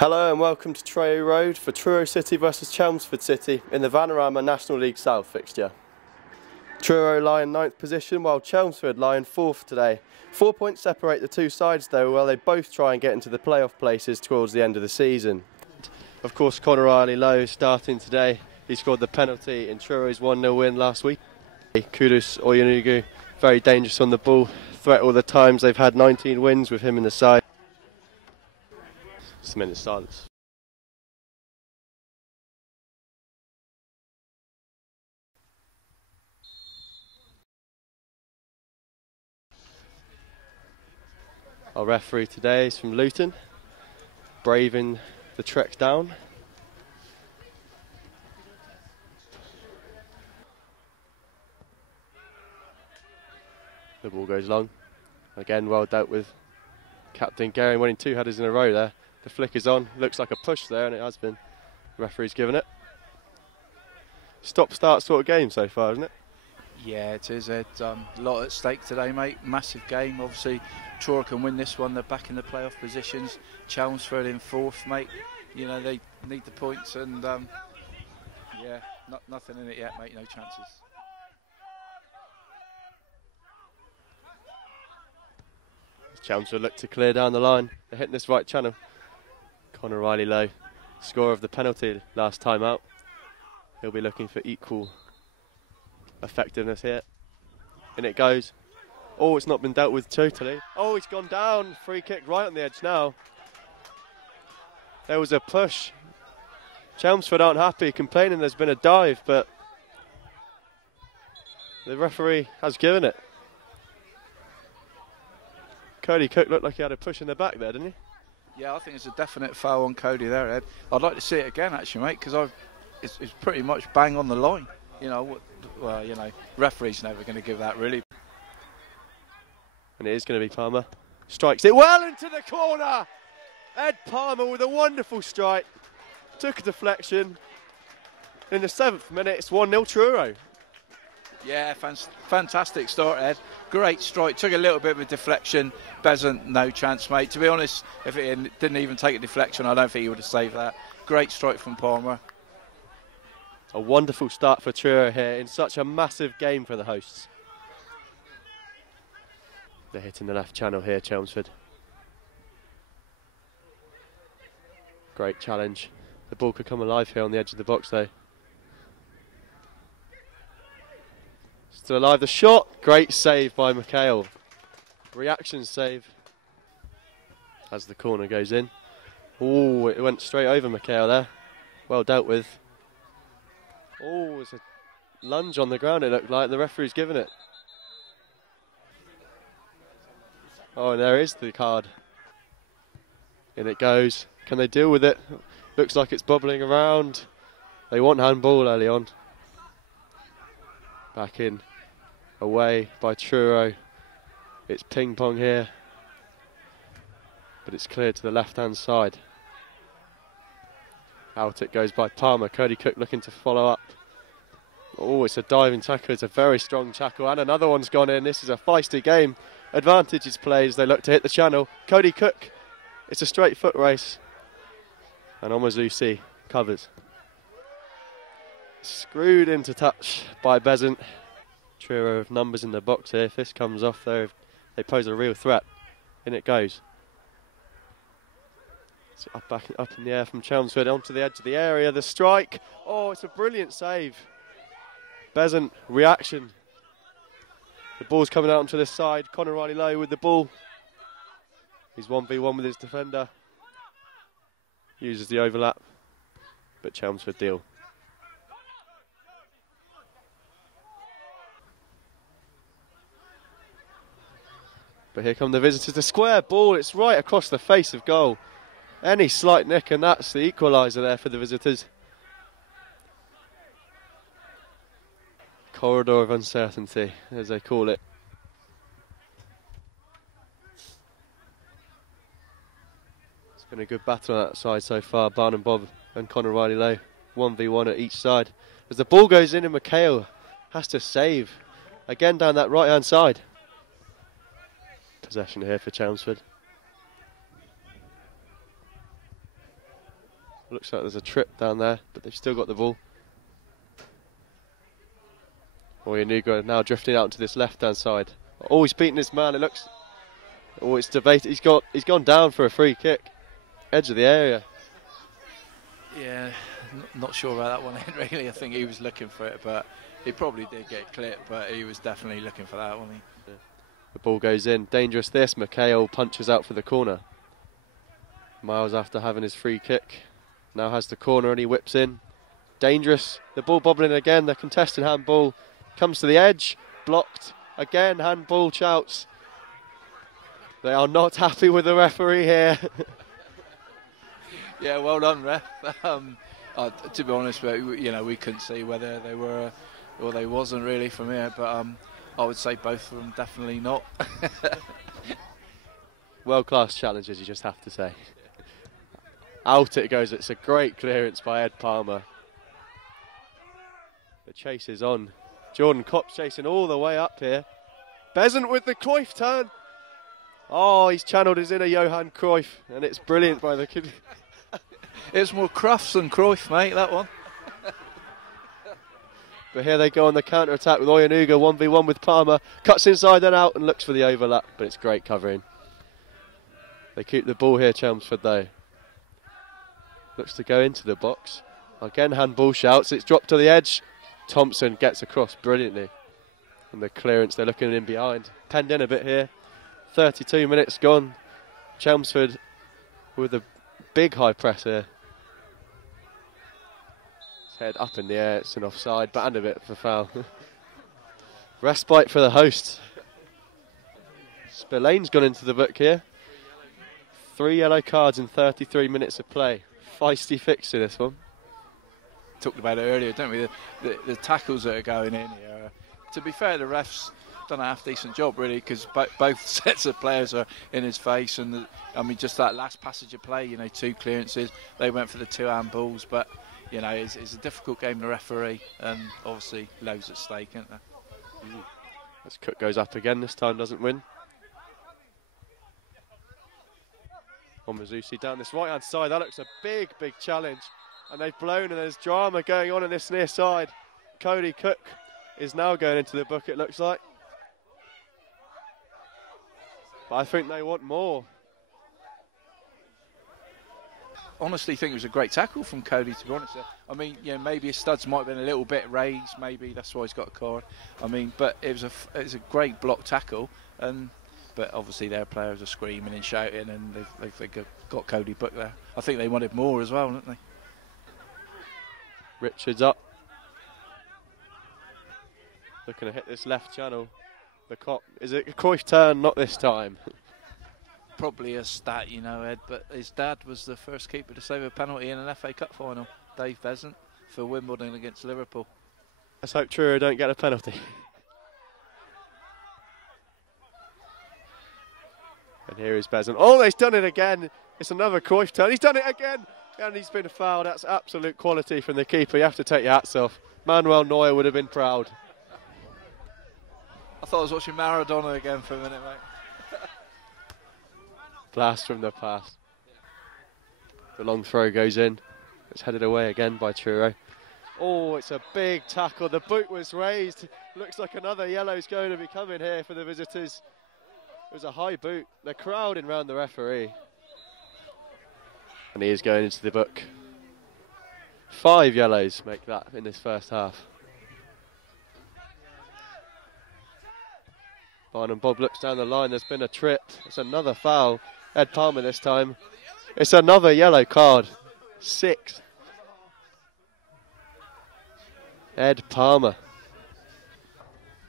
Hello and welcome to Truro Road for Truro City versus Chelmsford City in the Vanarama National League South fixture. Truro lie in 9th position while Chelmsford lie in 4th today. 4 points separate the two sides though, while they both try and get into the playoff places towards the end of the season. Of course, Connor Lowe starting today. He scored the penalty in Truro's 1-0 win last week. Kudos Oyenugu, very dangerous on the ball, threat all the times. They've had 19 wins with him in the side. Just a minute's silence. Our referee today is from Luton, braving the trek down. The ball goes long. Again, well dealt with Captain Gary, winning 2 headers in a row there. The flick is on, looks like a push there, and it has been. The referee's given it. Stop-start sort of game so far, isn't it? Yeah, it is. A lot at stake today, mate. Massive game. Obviously, Truro can win this one. They're back in the playoff positions. Chelmsford in 4th, mate. You know, they need the points, and yeah, nothing in it yet, mate. No chances. Chelmsford look to clear down the line. They're hitting this right channel. Connor Lowe, scorer of the penalty last time out. He'll be looking for equal effectiveness here. In it goes. Oh, it's not been dealt with totally. Oh, it's gone down. Free kick right on the edge now. There was a push. Chelmsford aren't happy, complaining there's been a dive, but the referee has given it. Cody Cook looked like he had a push in the back there, didn't he? Yeah, I think it's a definite foul on Cody there, Ed. I'd like to see it again, actually, mate, because it's pretty much bang on the line. You know, well, you know, referee's never going to give that, really. And it is going to be Palmer. Strikes it well into the corner. Ed Palmer with a wonderful strike. Took a deflection. In the 7th minute, it's 1-0 Truro. Yeah, fantastic start, Ed. Great strike. Took a little bit of a deflection. Bezant, no chance, mate. To be honest, if it didn't even take a deflection, I don't think he would have saved that. Great strike from Palmer. A wonderful start for Truro here in such a massive game for the hosts. They're hitting the left channel here, Chelmsford. Great challenge. The ball could come alive here on the edge of the box though. Still alive, the shot. Great save by Hale. Reaction save as the corner goes in. Oh, it went straight over Hale there. Well dealt with. Oh, it's a lunge on the ground, it looked like. The referee's given it. Oh, and there is the card. In it goes. Can they deal with it? Looks like it's bubbling around. They want handball early on. Back in. Away by Truro. It's ping pong here. But it's cleared to the left hand side. Out it goes by Palmer. Cody Cook looking to follow up. Oh, it's a diving tackle. It's a very strong tackle. And another one's gone in. This is a feisty game. Advantage is played as they look to hit the channel. Cody Cook. It's a straight foot race. And Omazusi covers. Screwed into touch by Bezant. Truro of numbers in the box here. If this comes off there, they pose a real threat. In it goes. It's up in the air from Chelmsford onto the edge of the area. The strike. Oh, it's a brilliant save. Bezant, reaction. The ball's coming out onto this side. Connor Lowe with the ball. He's 1v1 with his defender. Uses the overlap. But Chelmsford deal. But here come the visitors. The square ball, it's right across the face of goal. Any slight nick and that's the equaliser there for the visitors. Corridor of uncertainty, as they call it. It's been a good battle on that side so far. Barnum Bob and Connor Lowe, 1v1 at each side. As the ball goes in and Hale has to save. Again down that right hand side. Possession here for Chelmsford. Looks like there's a trip down there, but they've still got the ball. Oyenuga now drifting out to this left-hand side. Oh, he's beating his man. It looks. Oh, it's debated. He's gone down for a free kick, edge of the area. Yeah, not sure about that one really. I think he was looking for it, but he probably did get clipped. But he was definitely looking for that one. Yeah. The ball goes in. Dangerous this. McHale punches out for the corner. Miles, after having his free kick, now has the corner and he whips in. Dangerous. The ball bobbling again. The contested handball comes to the edge. Blocked. Again, handball shouts. They are not happy with the referee here. Yeah, well done, ref. To be honest, we couldn't see whether they were or they wasn't really from here, but I would say both of them definitely not. World-class challenges, you just have to say. Out it goes. It's a great clearance by Ed Palmer. The chase is on. Jordan Kopp's chasing all the way up here. Besant with the Cruyff turn. Oh, he's channeled his inner Johan Cruyff, and it's brilliant by the kid. It's more Crufts than Cruyff, mate, that one. But here they go on the counter-attack with Oyenuga, 1v1 with Palmer. Cuts inside and out and looks for the overlap, but it's great covering. They keep the ball here, Chelmsford, though. Looks to go into the box. Again, handball shouts. It's dropped to the edge. Thompson gets across brilliantly. And the clearance, they're looking in behind. Penned in a bit here. 32 minutes gone. Chelmsford with a big high press here. His head up in the air, it's an offside, but and a bit for foul. Respite for the hosts. Spillane's gone into the book here. 3 yellow cards in 33 minutes of play. Feisty fixture, this one. Talked about it earlier, don't we? The tackles that are going in here. To be fair, the refs done a half-decent job, really, because both sets of players are in his face. And, just that last passage of play, 2 clearances. They went for the 2 handballs, but, it's a difficult game to referee. And, obviously, loads at stake, isn't there? As Cook goes up again, this time doesn't win. Omazusi down this right-hand side. That looks a big, big challenge. And they've blown, and there's drama going on in this near side. Cody Cook is now going into the book, it looks like. But I think they want more. Honestly, think it was a great tackle from Cody, to be honest. Maybe his studs might have been a little bit raised. Maybe that's why he's got a card. But it was a great block tackle. But obviously their players are screaming and shouting, and they've got Cody booked there. I think they wanted more as well, didn't they? Richards up. Looking to hit this left channel. The Cop. Is it a Cruyff turn? Not this time. Probably a stat, Ed, but his dad was the first keeper to save a penalty in an FA Cup final, Dave Besant, for Wimbledon against Liverpool. Let's hope Truro don't get a penalty. And here is Besant. Oh, he's done it again. It's another Cruyff turn. He's done it again. And he's been fouled. That's absolute quality from the keeper. You have to take your hats off. Manuel Neuer would have been proud. I thought I was watching Maradona again for a minute, mate. Blast from the past. The long throw goes in. It's headed away again by Truro. Oh, it's a big tackle. The boot was raised. Looks like another yellow's going to be coming here for the visitors. It was a high boot. They're crowding round the referee. And he is going into the book. 5 yellows make that in this first half. Barnum Bob looks down the line. There's been a trip. It's another foul. Ed Palmer this time. It's another yellow card. 6. Ed Palmer.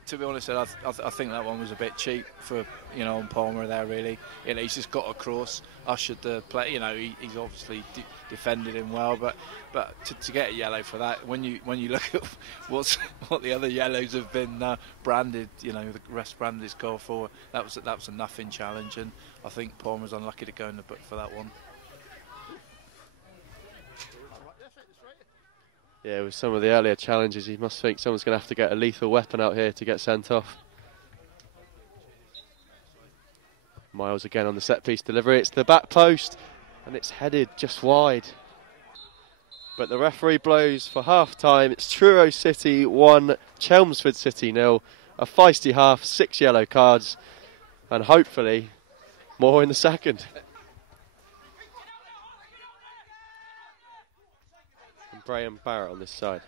To be honest, I think that one was a bit cheap for on Palmer there. Really, he's just got across, ushered the play. He's obviously defended him well, but to get a yellow for that, when you look at what the other yellows have been branded, the rest branded his goal for, that was a nothing challenge, and I think Palmer's unlucky to go in the book for that one. Yeah, with some of the earlier challenges, you must think someone's going to have to get a lethal weapon out here to get sent off. Miles again on the set-piece delivery. It's the back post, and it's headed just wide. But the referee blows for half-time. It's Truro City 1, Chelmsford City 0. A feisty half, 6 yellow cards, and hopefully more in the second. And Graham Barrett on this side.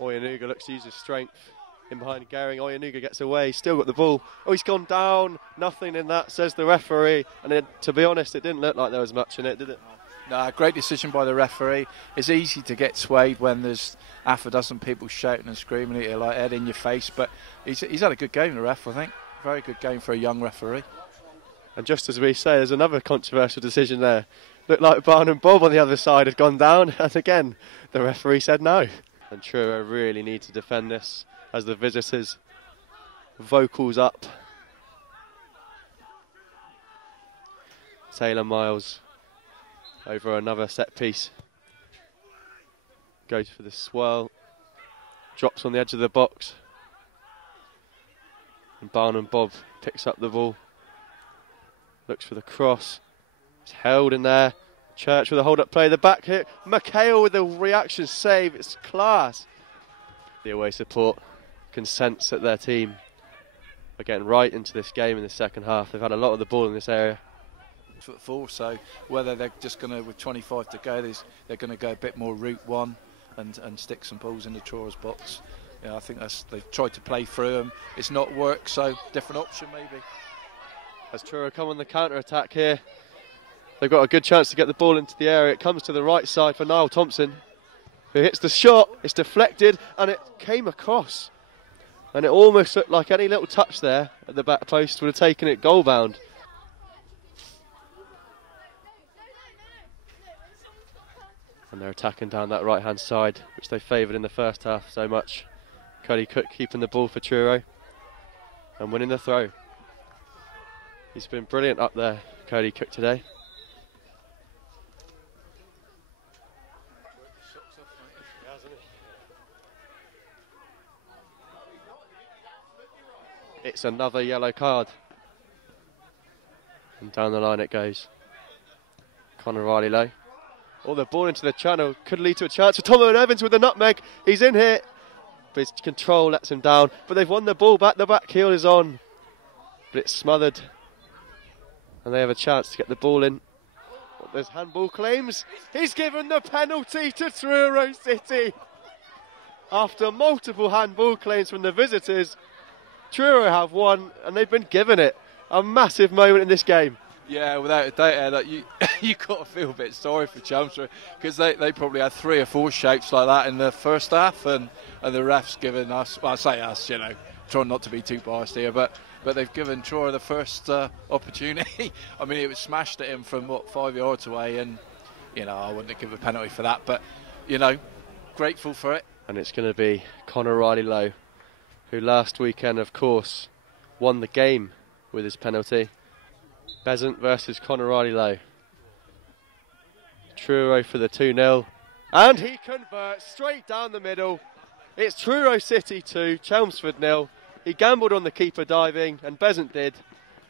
Oyanuga looks to use his strength in behind Gehring. Oyanuga gets away, still got the ball. Oh, he's gone down. Nothing in that, says the referee. And to be honest, it didn't look like there was much in it, did it? No, great decision by the referee. It's easy to get swayed when there's half a dozen people shouting and screaming at you like head in your face, but he's had a good game, the ref, I think. Very good game for a young referee. And just as we say, there's another controversial decision there. Looked like Barnum Bob on the other side had gone down, and again, the referee said no. And Truro really need to defend this as the visitors' vocals up. Taylor Miles over another set piece. Goes for the swirl. Drops on the edge of the box. And Barnum Bob picks up the ball. Looks for the cross. It's held in there. Church with a hold-up play. The back hit. McHale with the reaction save. It's class. The away support can sense that their team are getting right into this game in the second half. They've had a lot of the ball in this area. Football, so whether they're just going to, with 25 to go, they're going to go a bit more route one and stick some balls in the Truro's box. Yeah, I think they've tried to play through them. It's not worked, so different option maybe. As Truro come on the counter-attack here, they've got a good chance to get the ball into the area. It comes to the right side for Niall Thompson, who hits the shot. It's deflected, and it came across. And it almost looked like any little touch there at the back post would have taken it goal-bound. And they're attacking down that right-hand side, which they favoured in the first half so much. Cody Cook keeping the ball for Truro and winning the throw. He's been brilliant up there, Cody Cook, today. It's another yellow card. And down the line it goes. Conor Riley low. Oh, the ball into the channel could lead to a chance for Tom Owen Evans with the nutmeg. He's in here, but his control lets him down. But they've won the ball back. The back heel is on, but it's smothered. And they have a chance to get the ball in. But there's handball claims. He's given the penalty to Truro City. After multiple handball claims from the visitors, Truro have won, and they've been given it. A massive moment in this game. Yeah, without a doubt, you got to feel a bit sorry for Chelmsford, because they probably had 3 or 4 shapes like that in the first half, and the refs given us, well, I say us, you know, trying not to be too biased here, but they've given Truro the first opportunity. I mean, it was smashed at him from, 5 yards away, and, you know, I wouldn't give a penalty for that, but, you know, grateful for it. And it's going to be Conor Riley Lowe, who last weekend, of course, won the game with his penalty. Besant versus Conor Riley Lowe. Truro for the 2-0. And he converts straight down the middle. It's Truro City 2, Chelmsford 0. He gambled on the keeper diving, and Besant did.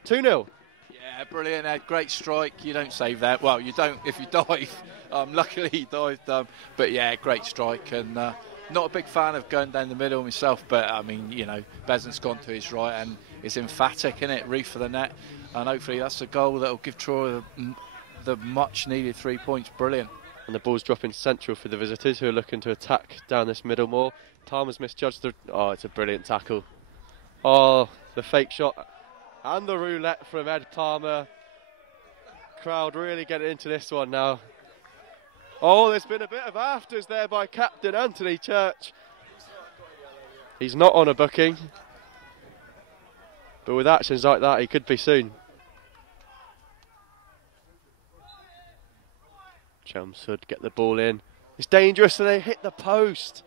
2-0. Yeah, brilliant, Ed. Great strike. You don't save that. Well, you don't if you dive. Luckily he dived. But yeah, great strike. And not a big fan of going down the middle myself, but I mean, you know, Besant's gone to his right and is emphatic, innit? Reef for the net. And hopefully that's a goal that will give Truro the much-needed 3 points. Brilliant. And the ball's dropping central for the visitors, who are looking to attack down this middle more. Palmer's misjudged the... Oh, it's a brilliant tackle. Oh, the fake shot. And the roulette from Ed Palmer. Crowd really getting into this one now. Oh, there's been a bit of afters there by Captain Anthony Church. He's not on a booking. But with actions like that, he could be soon. Chelmsford get the ball in. It's dangerous, and they hit the post.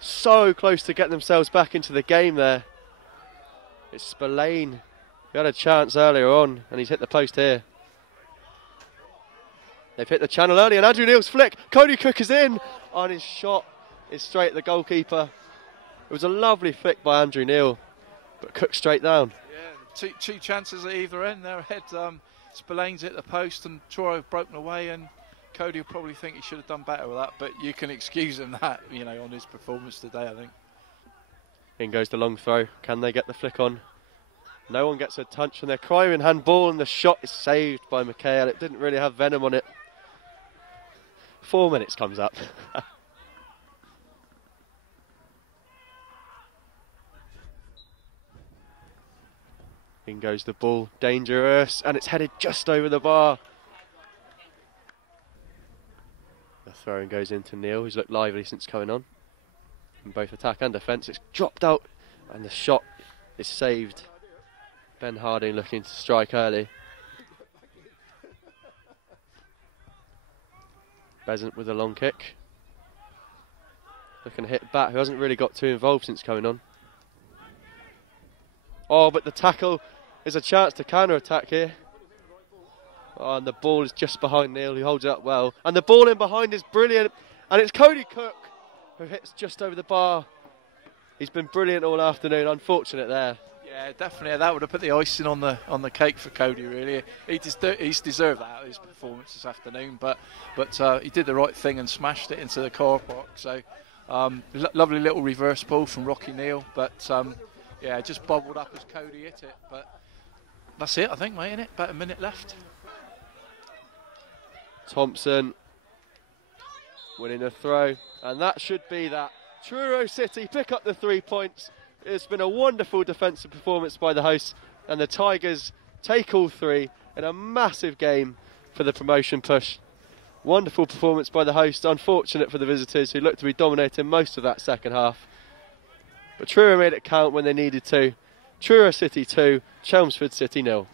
So close to getting themselves back into the game there. It's Spillane. He had a chance earlier on, and he's hit the post here. They've hit the channel early, and Andrew Neal's flick. Cody Cook is in, and his shot is straight at the goalkeeper. It was a lovely flick by Andrew Neal, but Cook straight down. Yeah, two chances at either end there ahead. Spillane's hit the post, and Truro have broken away, and Cody will probably think he should have done better with that, but you can excuse him that, you know, on his performance today, I think. In goes the long throw. Can they get the flick on? No one gets a touch on their crime handball, and the shot is saved by McHale. It didn't really have venom on it. 4 minutes comes up. In goes the ball, dangerous, and it's headed just over the bar. The throw-in goes into Neil, who's looked lively since coming on. In both attack and defence, it's dropped out, and the shot is saved. Ben Harding looking to strike early. Besant with a long kick. Looking to hit Bat, who hasn't really got too involved since coming on. Oh, but the tackle is a chance to counter-attack here. Oh, and the ball is just behind Neil, who holds it up well. And the ball in behind is brilliant. And it's Cody Cook, who hits just over the bar. He's been brilliant all afternoon. Unfortunate there. Yeah, definitely. That would have put the icing on the cake for Cody, really. He's deserved that out of his performance this afternoon. But he did the right thing and smashed it into the car park. So, lovely little reverse ball from Rocky Neal. But, yeah, just bobbled up as Cody hit it. But that's it, I think, mate, innit? About a minute left. Thompson winning the throw, and that should be that. Truro City pick up the 3 points. It's been a wonderful defensive performance by the hosts, and the Tigers take all 3 in a massive game for the promotion push. Wonderful performance by the hosts, unfortunate for the visitors, who looked to be dominating most of that second half. But Truro made it count when they needed to. Truro City 2, Chelmsford City 0.